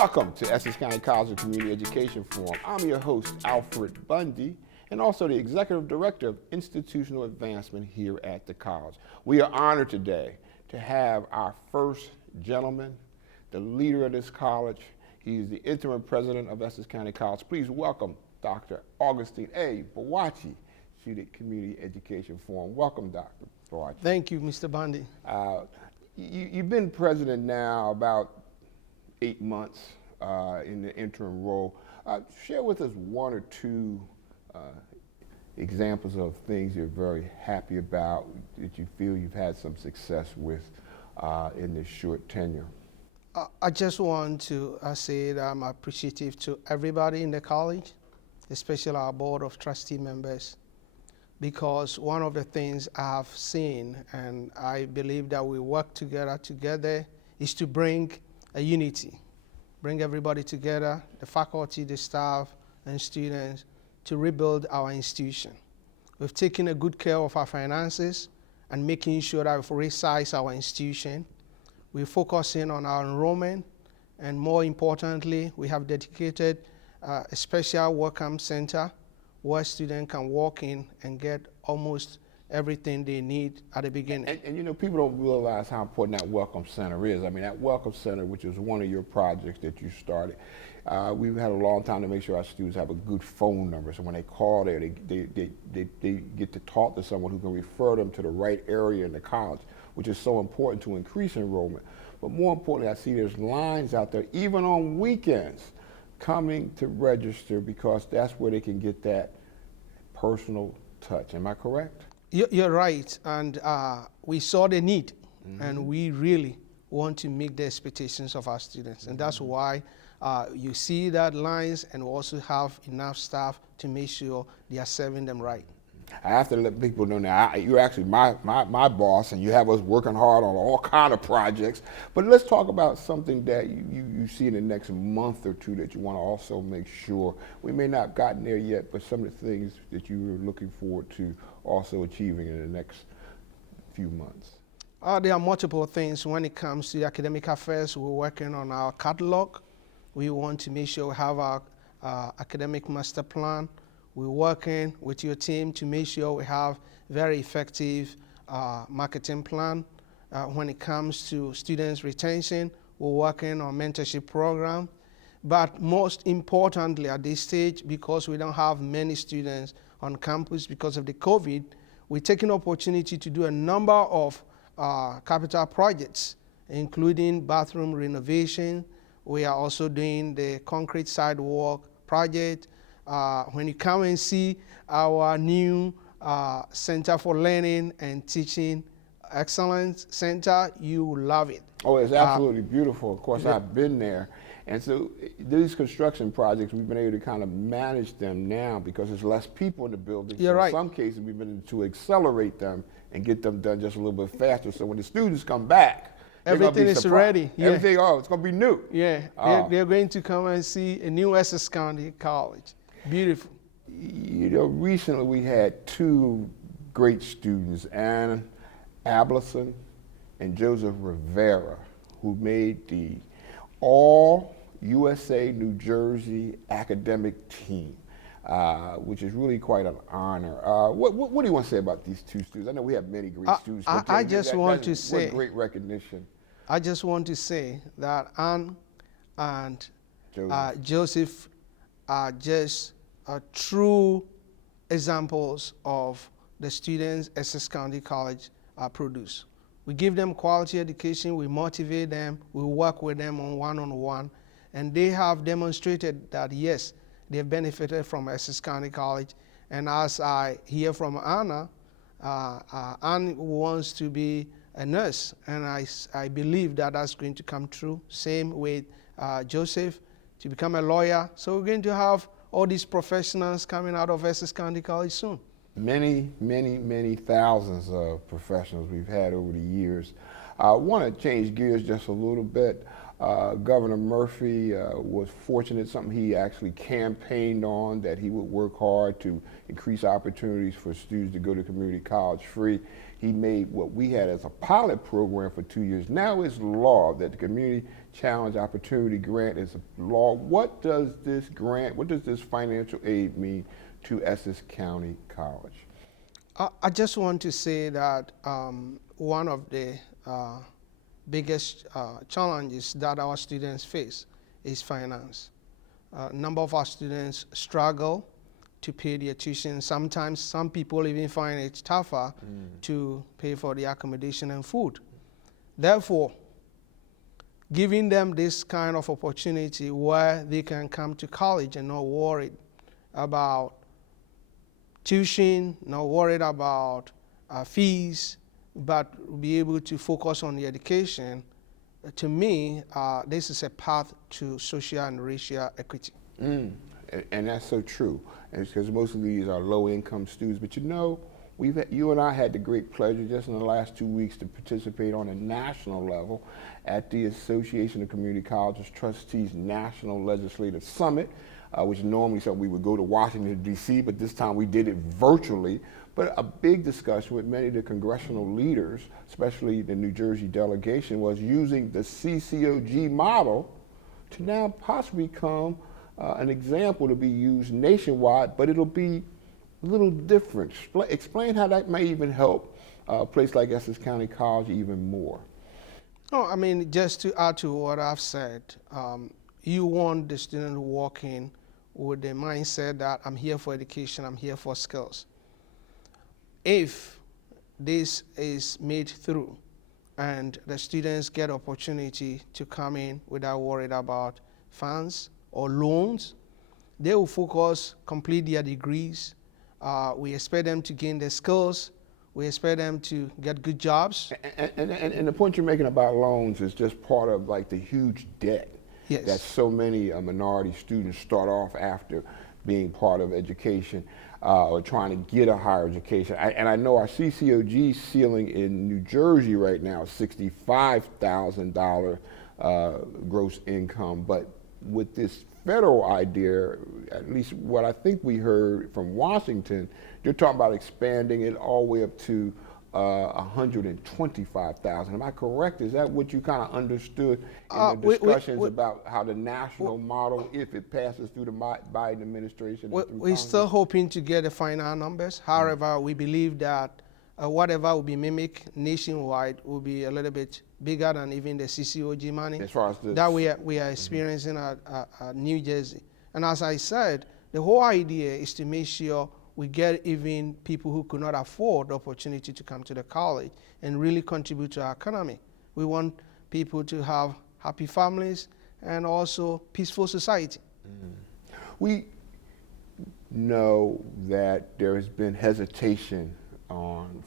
Welcome to Essex County College Community Education Forum. I'm your host, Alfred Bundy, and also the Executive Director of Institutional Advancement here at the college. We are honored today to have our first gentleman, the leader of this college. He's the Interim President of Essex County College. Please welcome Dr. Augustine A. Boakye to the Community Education Forum. Welcome, Dr. Boakye. Thank you, Mr. Bundy. You've been president now about 8 months in the interim role. Share with us one or two examples of things you're very happy about, that you feel you've had some success with in this short tenure. I just want to say that I'm appreciative to everybody in the college, especially our board of trustee members, because one of the things I have seen, and I believe that we work together, is to bring a unity, bring everybody together, the faculty, the staff, and students, to rebuild our institution. We've taken a good care of our finances and making sure that we've resized our institution. We're focusing on our enrollment, and more importantly, we have dedicated a special welcome center where students can walk in and get almost everything they need at the beginning. And you know, people don't realize how important that Welcome Center is. I mean, that Welcome Center, which is one of your projects that you started, we've had a long time to make sure our students have a good phone number. So when they call there, they get to talk to someone who can refer them to the right area in the college, which is so important to increase enrollment. But more importantly, I see there's lines out there, even on weekends, coming to register because that's where they can get that personal touch. Am I correct? You're right, and we saw the need, and we really want to meet the expectations of our students, and that's why you see that lines, and we also have enough staff to make sure they are serving them right. I have to let people know now, you're actually my boss, and you have us working hard on all kind of projects. But let's talk about something that you see in the next month or two that you want to also make sure. We may not have gotten there yet, but some of the things that you were looking forward to also achieving in the next few months. There are multiple things when it comes to the academic affairs. We're working on our catalog. We want to make sure we have our academic master plan. We're working with your team to make sure we have very effective marketing plan. When it comes to students retention, we're working on mentorship program. But most importantly at this stage, because we don't have many students on campus because of the COVID, we're taking opportunity to do a number of capital projects, including bathroom renovation. We are also doing the concrete sidewalk project. When you come and see our new Center for Learning and Teaching Excellence Center, you will love it. Oh, it's absolutely beautiful. Of course, I've been there. And so these construction projects, we've been able to kind of manage them now because there's less people in the building. You're right. In some cases, we've been able to accelerate them and get them done just a little bit faster. So when the students come back, everything is ready. Yeah. Everything, it's going to be new. Yeah, they're going to come and see a new Essex County College. Beautiful. You know, recently we had two great students, Ann Ableson and Joseph Rivera, who made the All-USA New Jersey academic team, which is really quite an honor. What do you want to say about these two students? I know we have many great students. I just want to say, what great recognition. I just want to say that Ann and Joseph are just true examples of the students Essex County College produce. We give them quality education, we motivate them, we work with them on one-on-one, and they have demonstrated that, yes, they've benefited from Essex County College. And as I hear from Anna, Ann wants to be a nurse, and I believe that that's going to come true. Same with Joseph, to become a lawyer. So we're going to have all these professionals coming out of Essex County College soon. Many, many, many thousands of professionals we've had over the years. I want to change gears just a little bit. Governor Murphy was fortunate, something he actually campaigned on, that he would work hard to increase opportunities for students to go to community college free. He made what we had as a pilot program for 2 years. Now it's law that the Community Challenge Opportunity Grant is a law. What does this grant, what does this financial aid mean to Essex County College? I just want to say that one of the biggest challenges that our students face is finance. A number of our students struggle to pay their tuition. Sometimes some people even find it tougher to pay for the accommodation and food. Therefore, giving them this kind of opportunity where they can come to college and not worried about tuition, not worried about fees, but be able to focus on the education, to me, this is a path to social and racial equity. And that's so true, and it's because most of these are low-income students. But you know, you and I had the great pleasure just in the last 2 weeks to participate on a national level at the Association of Community Colleges Trustees National Legislative Summit, which is normally something we would go to Washington, D.C., but this time we did it virtually. But a big discussion with many of the congressional leaders, especially the New Jersey delegation, was using the CCOG model to now possibly become an example to be used nationwide, but it'll be a little different. Explain how that may even help a place like Essex County College even more. Oh, I mean, just to add to what I've said, you want the student to walk in with the mindset that I'm here for education, I'm here for skills. If this is made through and the students get opportunity to come in without worried about funds or loans, they will focus, complete their degrees. We expect them to gain their skills. We expect them to get good jobs. And the point you're making about loans is just part of like the huge debt that so many minority students start off after being part of education or trying to get a higher education. And I know our CCOG ceiling in New Jersey right now is $65,000 gross income, but with this federal idea, at least what I think we heard from Washington, you're talking about expanding it all the way up to 125,000. Am I correct? Is that what you kind of understood in the discussions about how the national model, if it passes through the Biden administration? We're still hoping to get the final numbers. However, we believe that whatever will be mimicked nationwide will be a little bit bigger than even the CCOG money as far as that we are experiencing at New Jersey. And as I said, the whole idea is to make sure we get even people who could not afford the opportunity to come to the college and really contribute to our economy. We want people to have happy families and also peaceful society. We know that there has been hesitation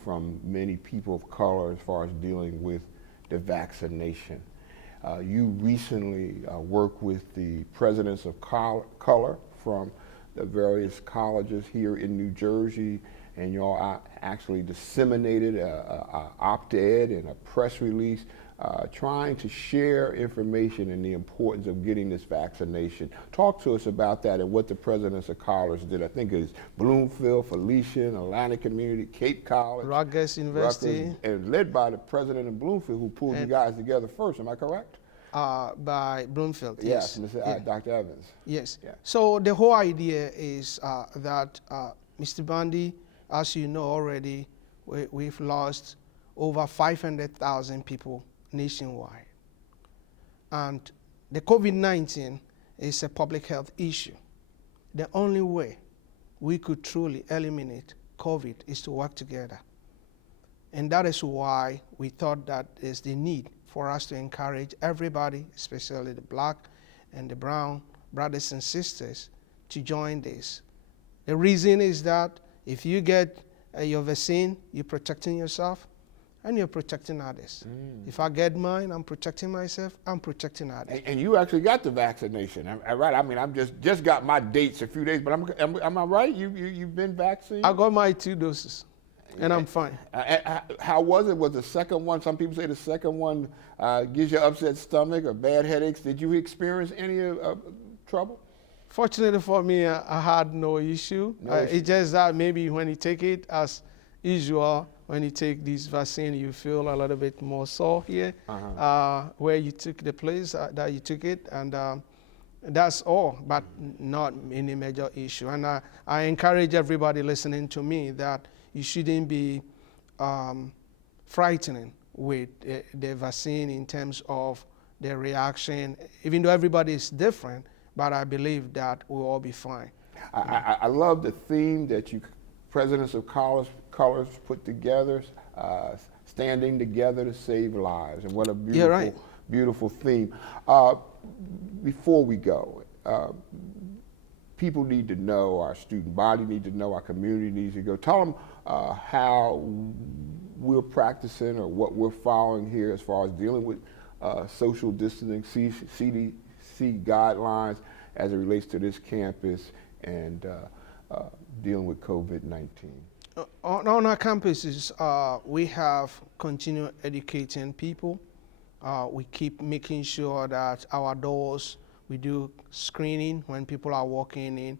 from many people of color as far as dealing with the vaccination. You recently worked with the presidents of color from the various colleges here in New Jersey, and y'all actually disseminated a op-ed and a press release trying to share information and the importance of getting this vaccination. Talk to us about that and what the presidents of colleges did. I think it's Bloomfield, Felician, Atlantic Community, Cape College, Rutgers University, and led by the president of Bloomfield, who pulled you guys together first. Am I correct? By Bloomfield, yes. Dr. Evans. Yes. Yeah. So the whole idea is that Mr. Bundy, as you know already, we've lost over 500,000 people nationwide. And the COVID-19 is a public health issue. The only way we could truly eliminate COVID is to work together. And that is why we thought that there's the need for us to encourage everybody, especially the black and the brown brothers and sisters, to join this. The reason is that if you get your vaccine, you're protecting yourself and you're protecting others. If I get mine, I'm protecting myself, I'm protecting others. And you actually got the vaccination, right? I mean, I'm just got my dates a few days, but am I right? You've been vaccinated? I got my 2 doses. and I'm fine. How was it? Was the second one, some people say the second one gives you upset stomach or bad headaches. Did you experience any trouble? Fortunately for me, I had no issue. It's just that maybe when you take it, as usual, when you take this vaccine, you feel a little bit more sore here, where you took the place that you took it, and that's all, but not any major issue. And I encourage everybody listening to me that you shouldn't be frightening with the vaccine in terms of the reaction, even though everybody is different. But I believe that we'll all be fine. I love the theme that you presidents of colors put together, standing together to save lives, and what a beautiful, beautiful theme. Before we go, people need to know, our student body need to know, our community needs to go. Tell them how we're practicing or what we're following here as far as dealing with social distancing, CDC guidelines as it relates to this campus and dealing with COVID-19. On our campuses, we have continued educating people. We keep making sure that our doors, we do screening when people are walking in.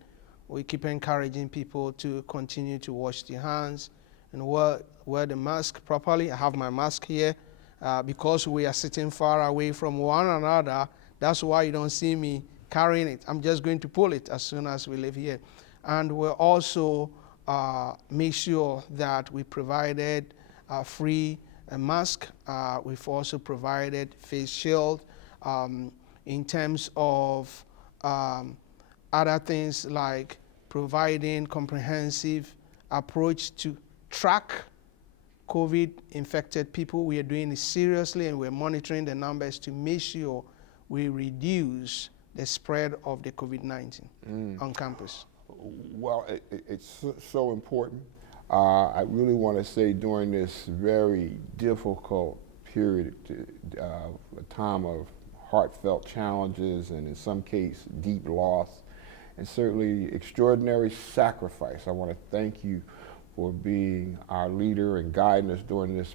We keep encouraging people to continue to wash their hands and wear the mask properly. I have my mask here. Because we are sitting far away from one another, that's why you don't see me carrying it. I'm just going to pull it as soon as we leave here. And we'll also make sure that we provided free mask. We've also provided face shield. In terms of other things like providing comprehensive approach to track COVID-infected people. We are doing it seriously, and we're monitoring the numbers to make sure we reduce the spread of the COVID-19 on campus. Well, it's so important. I really want to say during this very difficult period, a time of heartfelt challenges and in some case deep loss, and certainly extraordinary sacrifice, I want to thank you for being our leader and guiding us during this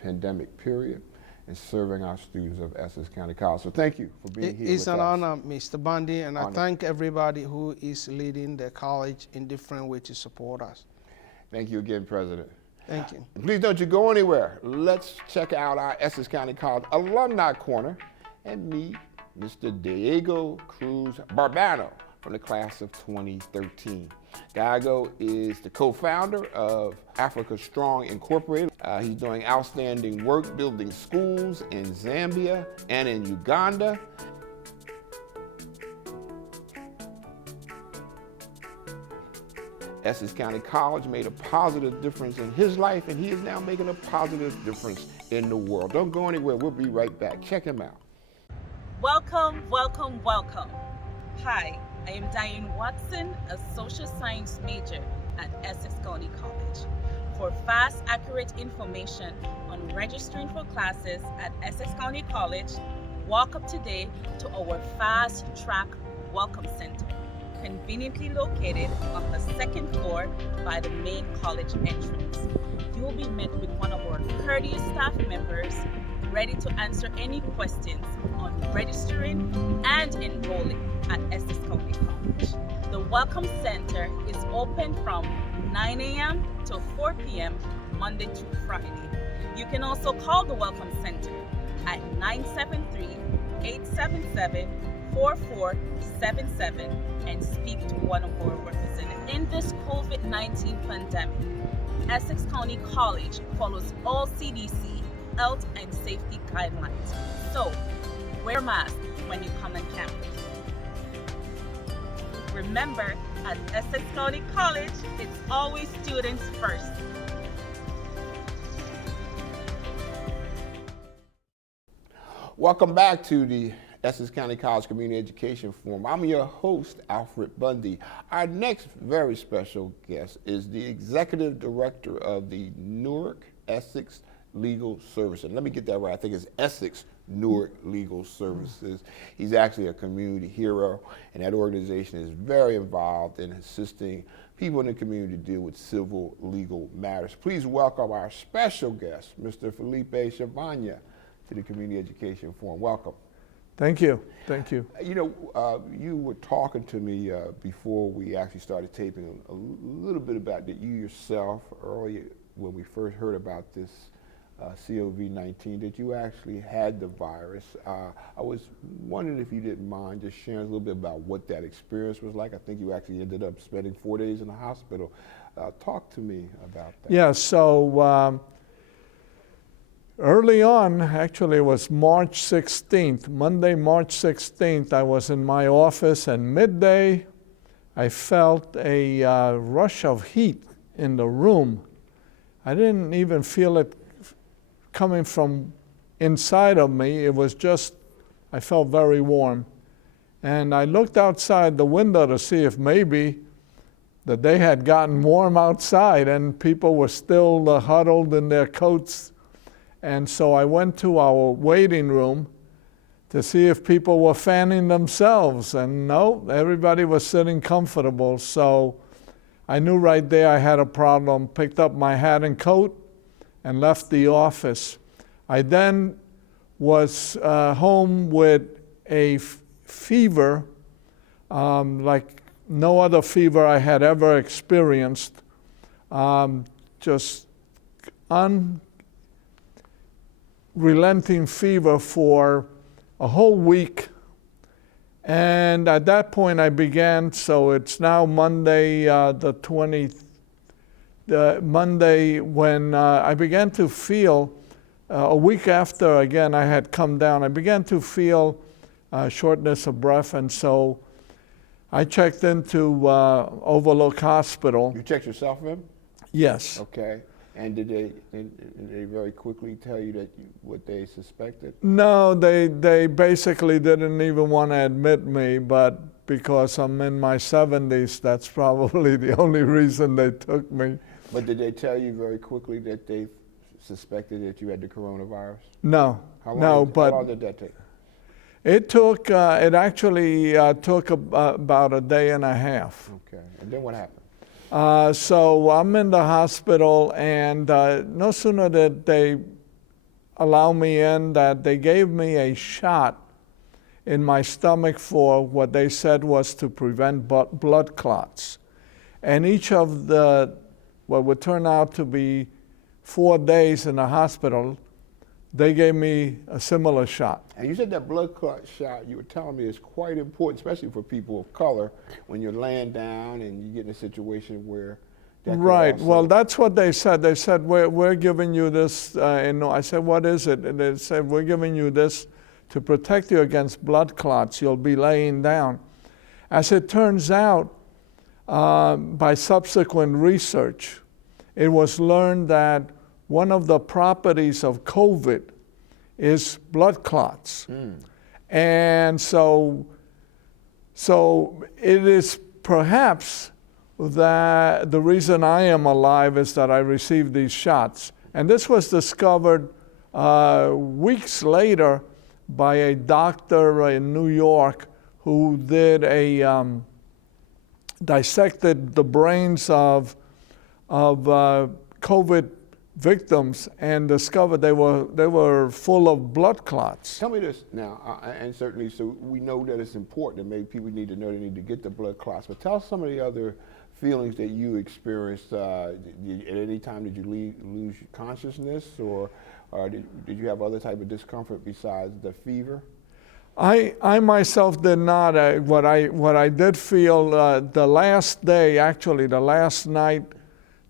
pandemic period and serving our students of Essex County College. So thank you for being here with us. It's an honor, Mr. Bundy, and I thank everybody who is leading the college in different ways to support us. Thank you again, President. Thank you. Please don't you go anywhere. Let's check out our Essex County College Alumni Corner and meet Mr. Diego Cruz Barbano from the class of 2013. Diego is the co-founder of Africa Strong Incorporated. He's doing outstanding work building schools in Zambia and in Uganda. Essex County College made a positive difference in his life, and he is now making a positive difference in the world. Don't go anywhere. We'll be right back. Check him out. Welcome, welcome, welcome. Hi, I am Diane Watson, a social science major at Essex County College. For fast, accurate information on registering for classes at Essex County College, walk up today to our Fast Track Welcome Center, conveniently located on the second floor by the main college entrance. You will be met with one of our courteous staff members ready to answer any questions on registering and enrolling at Essex County College. The Welcome Center is open from 9 a.m. to 4 p.m. Monday to Friday. You can also call the Welcome Center at 973-877-4477 and speak to one of our representatives. In this COVID-19 pandemic, Essex County College follows all CDC health and safety guidelines. So, wear a mask when you come on campus. Remember, at Essex County College, it's always students first. Welcome back to the Essex County College Community Education Forum. I'm your host, Alfred Bundy. Our next very special guest is the Executive Director of the Newark Essex Legal Services. Let me get that right. I think it's Essex-Newark Legal Services. He's actually a community hero, and that organization is very involved in assisting people in the community deal with civil legal matters. Please welcome our special guest, Mr. Felipe Chavana, to the Community Education Forum. Welcome. Thank you. Thank you. You know, you were talking to me before we actually started taping a little bit about that you yourself earlier when we first heard about this COVID-19, that you actually had the virus. I was wondering if you didn't mind just sharing a little bit about what that experience was like. I think you actually ended up spending 4 days in the hospital. Talk to me about that. Yeah, so early on, actually it was March 16th, Monday, March 16th, I was in my office, and midday I felt a rush of heat in the room. I didn't even feel it coming from inside of me. It was just, I felt very warm. And I looked outside the window to see if maybe the day had gotten warm outside and people were still huddled in their coats. And so I went to our waiting room to see if people were fanning themselves. And no, everybody was sitting comfortable. So I knew right there I had a problem, picked up my hat and coat, and left the office. I then was home with a fever, like no other fever I had ever experienced, just unrelenting fever for a whole week. And at that point I began, so it's now Monday the 20th, Monday when I began to feel, a week after again I had come down, I began to feel shortness of breath, and so I checked into Overlook Hospital. You checked yourself in? Yes. Okay. And did they very quickly tell you that what they suspected? No, they basically didn't even want to admit me, but because I'm in my 70s, that's probably the only reason they took me. But did they tell you very quickly that they suspected that you had the coronavirus? No, How long did that take? It took, it actually took about a day and a half. Okay, and then what happened? So I'm in the hospital, and no sooner did they allow me in that they gave me a shot in my stomach for what they said was to prevent blood clots. And each of the, what would turn out to be 4 days in the hospital, they gave me a similar shot. And you said that blood clot shot, you were telling me, is quite important, especially for people of color, when you're laying down and you get in a situation where that Right, also... well, that's what they said. They said, we're giving you this, and I said, what is it? And they said, we're giving you this to protect you against blood clots. You'll be laying down. As it turns out, by subsequent research, it was learned that one of the properties of COVID is blood clots. And so it is perhaps that the reason I am alive is that I received these shots. And this was discovered weeks later by a doctor in New York who did a, dissected the brains of COVID victims and discovered they were full of blood clots. Tell me this now, and certainly, so we know that it's important, and maybe people need to know they need to get the blood clots, but tell us some of the other feelings that you experienced. At any time did you lose consciousness, or did you have other type of discomfort besides the fever? I myself did not. What I did feel the last day, actually the last night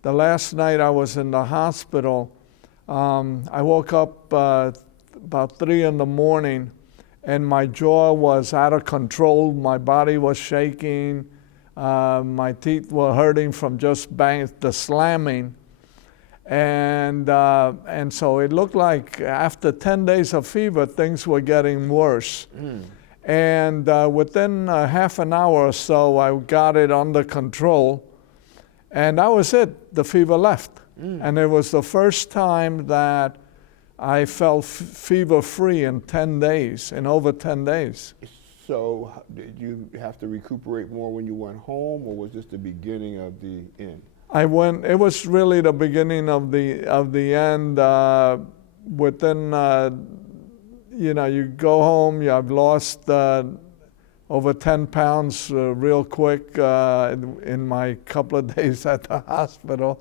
I was in the hospital, I woke up about 3 in the morning, and my jaw was out of control. My body was shaking. My teeth were hurting from just the slamming. And so it looked like after 10 days of fever, things were getting worse. And within half an hour or so, I got it under control. And that was it. The fever left. And it was the first time that I felt fever-free in 10 days, in over 10 days. So did you have to recuperate more when you went home, or was this the beginning of the end? It was really the beginning of the end. Within, you go home, I've lost over 10 pounds real quick in my couple of days at the hospital.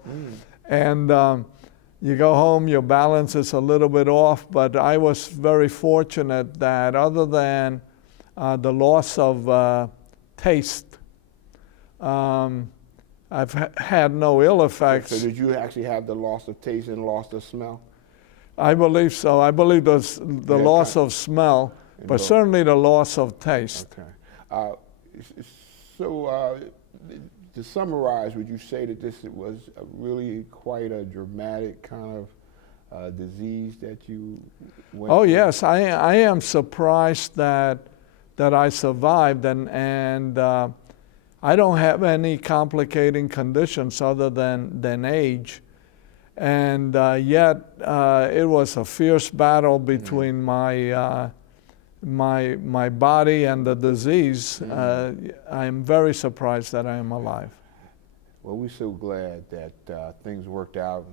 And you go home, your balance is a little bit off, but I was very fortunate that other than the loss of taste, I've had no ill effects. So did you actually have the loss of taste and loss of smell? I believe so. I believe the loss of smell, but certainly the loss of taste. Okay. So to summarize, would you say that this was really quite a dramatic kind of disease that you went Oh through? yes, I am surprised that I survived, and I don't have any complicating conditions other than age, and yet it was a fierce battle between my body and the disease. I am very surprised that I am alive. Well, we're so glad that things worked out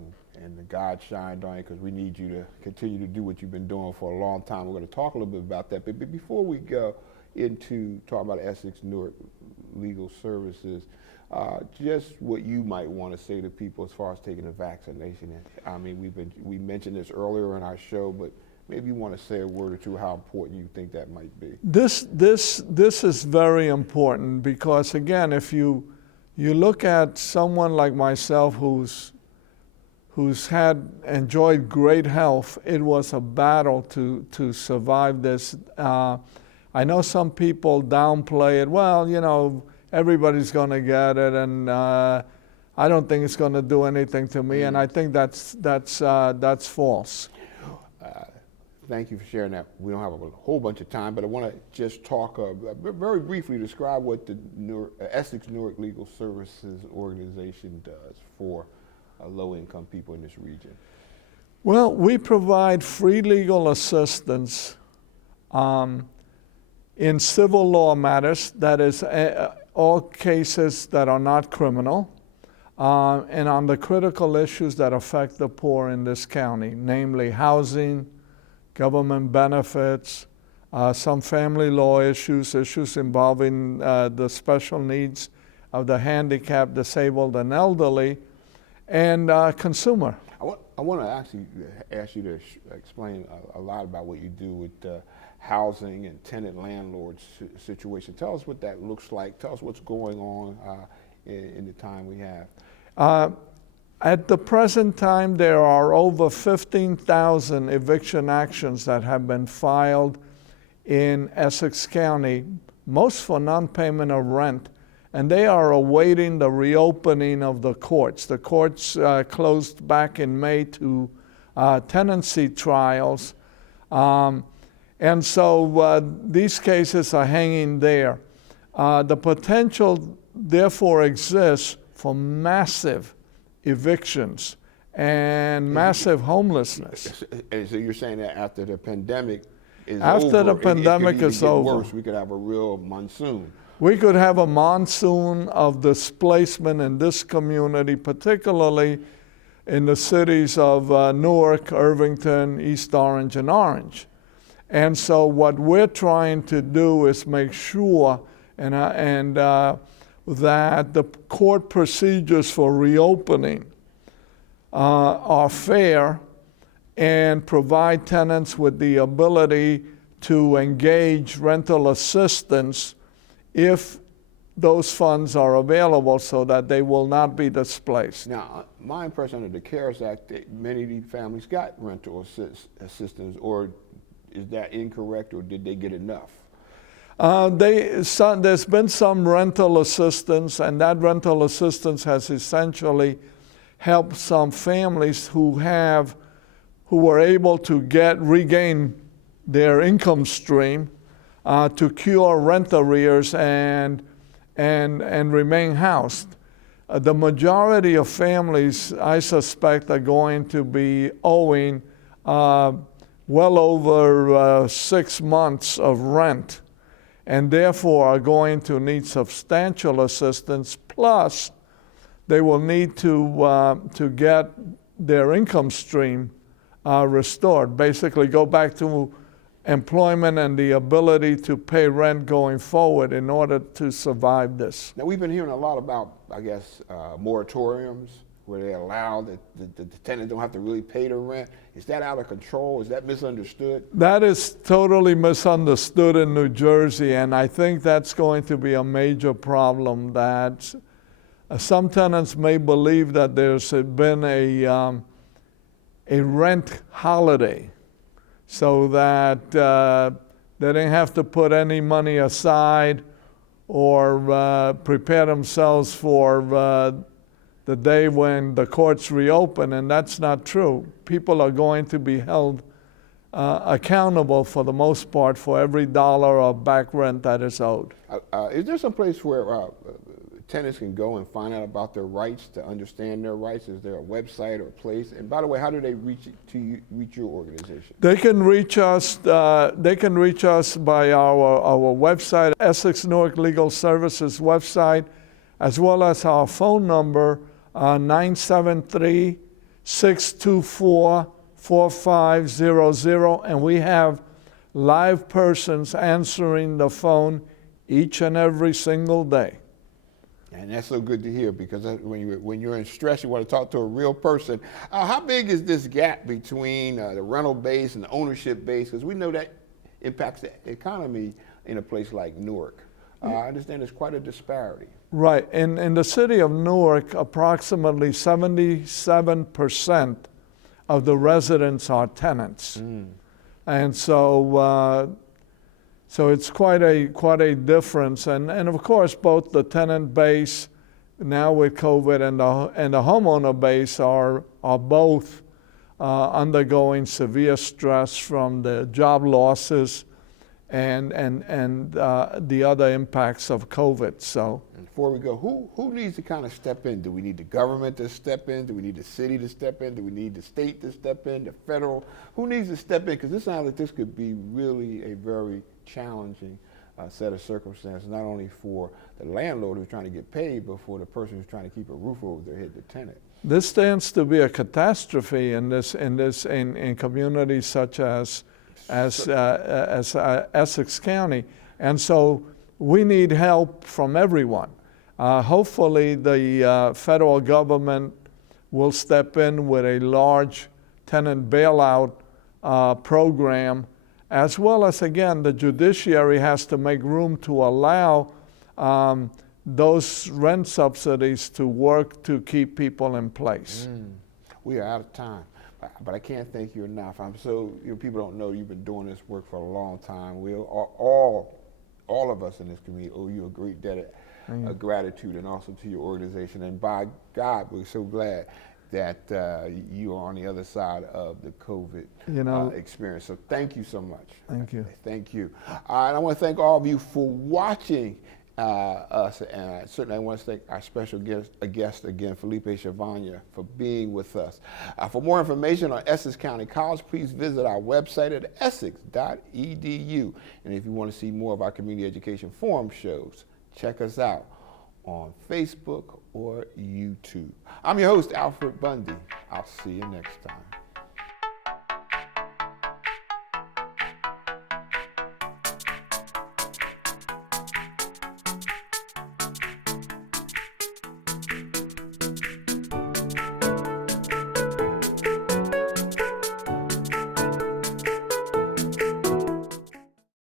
and the God shined on you, because we need you to continue to do what you've been doing for a long time. We're going to talk a little bit about that. But before we go into talking about Essex-Newark Legal Services, just what you might want to say to people as far as taking the vaccination. I mean, we mentioned this earlier in our show, but maybe you want to say a word or two how important you think that might be. This is very important because, again, if you look at someone like myself who's enjoyed great health, it was a battle to survive this. I know some people downplay it. Well, everybody's going to get it, and I don't think it's going to do anything to me. And I think that's false. Thank you for sharing that. We don't have a whole bunch of time, but I want to just talk very briefly, describe what the Essex-Newark Legal Services organization does for low-income people in this region. Well, we provide free legal assistance in civil law matters, that is, all cases that are not criminal, and on the critical issues that affect the poor in this county, namely housing, government benefits, some family law issues involving the special needs of the handicapped, disabled, and elderly, and consumer. I want to actually ask you to explain a lot about what you do with housing and tenant-landlord situation. Tell us what that looks like. Tell us what's going on in the time we have. At the present time, there are over 15,000 eviction actions that have been filed in Essex County, most for non-payment of rent, and they are awaiting the reopening of the courts. The courts closed back in May to tenancy trials, and so these cases are hanging there. The potential, therefore, exists for massive evictions and massive homelessness. And so you're saying that after the pandemic is after over, the pandemic is over, worse, we could have a real monsoon. We could have a monsoon of displacement in this community, particularly in the cities of Newark, Irvington, East Orange, and Orange. And so what we're trying to do is make sure that the court procedures for reopening are fair and provide tenants with the ability to engage rental assistance if those funds are available so that they will not be displaced. Now, my impression of the CARES Act, that many of these families got rental assistance, or is that incorrect, or did they get enough? There's been some rental assistance, and that rental assistance has essentially helped some families who were able to regain their income stream to cure rent arrears and remain housed. The majority of families, I suspect, are going to be owing well over 6 months of rent. and therefore are going to need substantial assistance. Plus, they will need to get their income stream restored, basically go back to employment and the ability to pay rent going forward in order to survive this. Now, we've been hearing a lot about, I guess, moratoriums where they allow that the tenants don't have to really pay the rent. Is that out of control? Is that misunderstood? That is totally misunderstood in New Jersey, and I think that's going to be a major problem, that some tenants may believe that there's been a rent holiday, so that they didn't have to put any money aside or prepare themselves for the day when the courts reopen, and that's not true. People are going to be held accountable for the most part for every dollar of back rent that is owed. Is there some place where tenants can go and find out about their rights, to understand their rights? Is there a website or a place? And by the way, how do they reach your organization? They can reach us. They can reach us by our website, Essex-Newark Legal Services website, as well as our phone number, 973-624-4500, and we have live persons answering the phone each and every single day. And that's so good to hear, because when you're in stress, you want to talk to a real person. How big is this gap between the rental base and the ownership base? Because we know that impacts the economy in a place like Newark. I understand there's quite a disparity. Right. In the city of Newark, approximately 77% of the residents are tenants. And so it's quite a difference. And of course, both the tenant base now with COVID and the homeowner base are both undergoing severe stress from the job losses and the other impacts of COVID. So before we go, who needs to kind of step in? Do we need the government to step in? Do we need the city to step in? Do we need the state to step in? The federal? Who needs to step in? Because this sounds like this could be really a very challenging set of circumstances, not only for the landlord who's trying to get paid, but for the person who's trying to keep a roof over their head, the tenant. This stands to be a catastrophe in communities such as Essex County, and so we need help from everyone. Hopefully the federal government will step in with a large tenant bailout program, as well as, again, the judiciary has to make room to allow those rent subsidies to work to keep people in place. We are out of time. But I can't thank you enough. People don't know you've been doing this work for a long time. We all of us in this community owe you a great debt of gratitude, and also to your organization. And by God, we're so glad that you are on the other side of the COVID experience. So thank you so much. Thank you. Thank you. And I want to thank all of you for watching us, and certainly I want to thank our special guest again, Felipe Chavana, for being with us. For more information on Essex County College, please visit our website at essex.edu. And if you want to see more of our community education forum shows, check us out on Facebook or YouTube. I'm your host, Alfred Bundy. I'll see you next time.